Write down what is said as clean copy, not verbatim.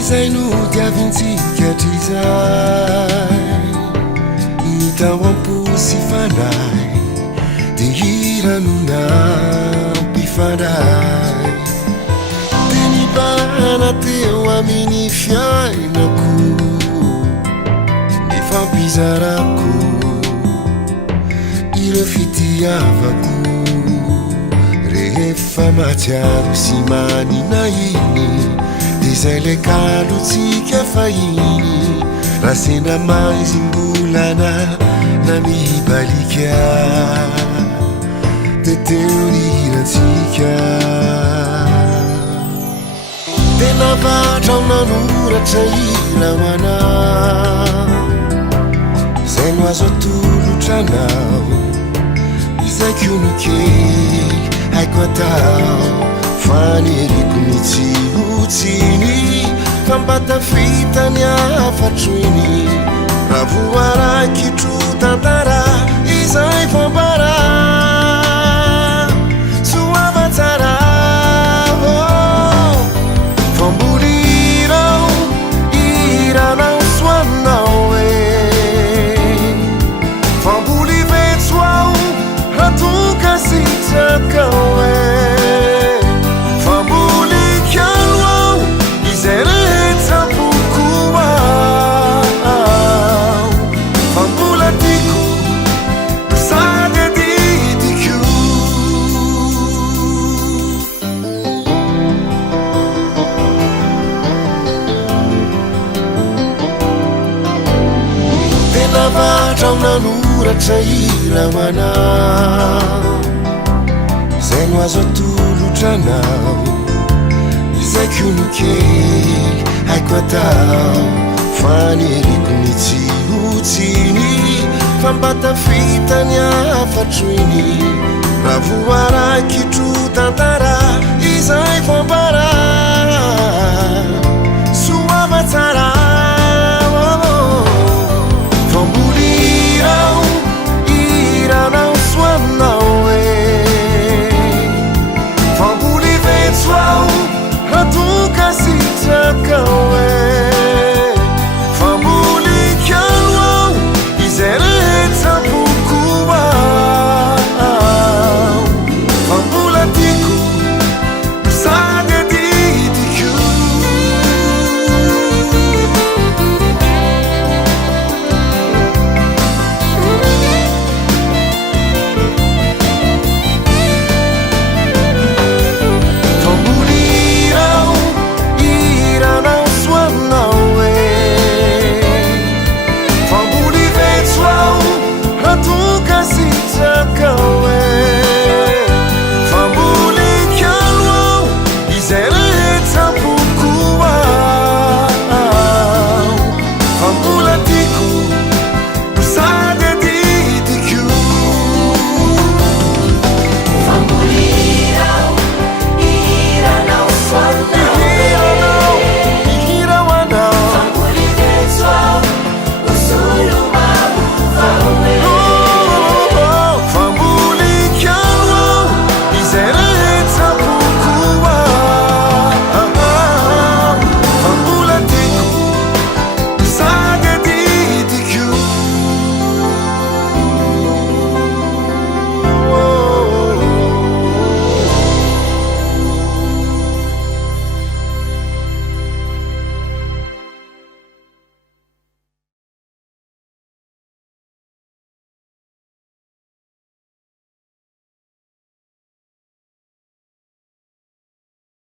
izay no diavintsika trizay itao am-posy fandray de hiranonam-pifandray de nibahana teo amin'ny fiainako ny fampizarako ireo fitiavako rehefa matsiaro sy maninahiny de zay le kalotsika fahiny raha sendra maizim-bolana na mibalika de teo ny hirantsika de navatra ao nanoratra hira ho anao zay no azo atolotranao izay kono kely haiko atao faneriko mitsihotiny fa mbatafitany afatroiny raha voaraikitro tantara izay fambara soava tsara fambolirao iranao soanao famboly vetso ao raha toka sitraka navatra nanoratra hira ho anao zay no azo atolotranao izay kono kely haiko atao faneriko mitsihotsiny fa mbatafitany afatroiny raha voaraikitro tantara